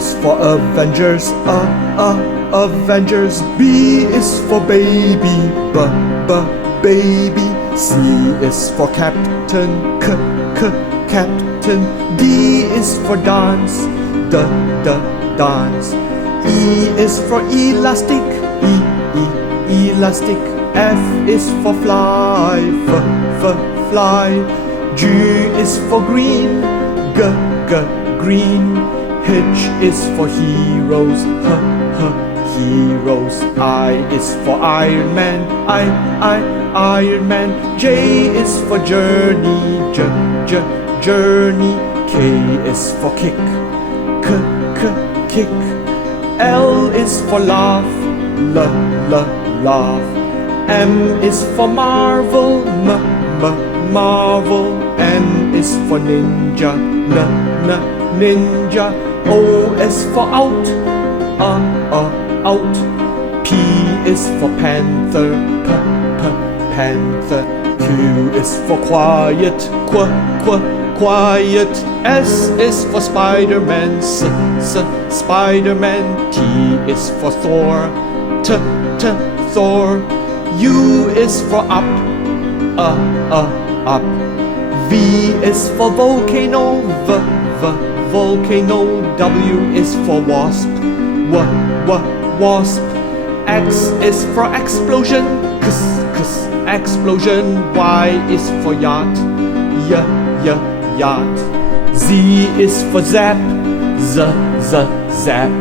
is for Avengers, Avengers. B is for baby, baby. C is for captain, captain. D is for dance, dance. E is for elastic, elastic. F is for fly, fly. G is for green, green. H is for heroes, heroes. I is for Iron Man, Iron Man. J is for journey, journey. K is for kick, kick. L is for laugh, laugh. M is for marvel, marvel. N is for ninja, ninja. O is for out, out. P is for panther, panther. Q is for quiet, quiet. S is for Spiderman, Spiderman. T is for Thor, Thor. U is for up, up. V is for volcano, volcano. W is for wasp, wasp. X is for explosion, explosion. Y is for yacht, yacht. Z is for zap, zap.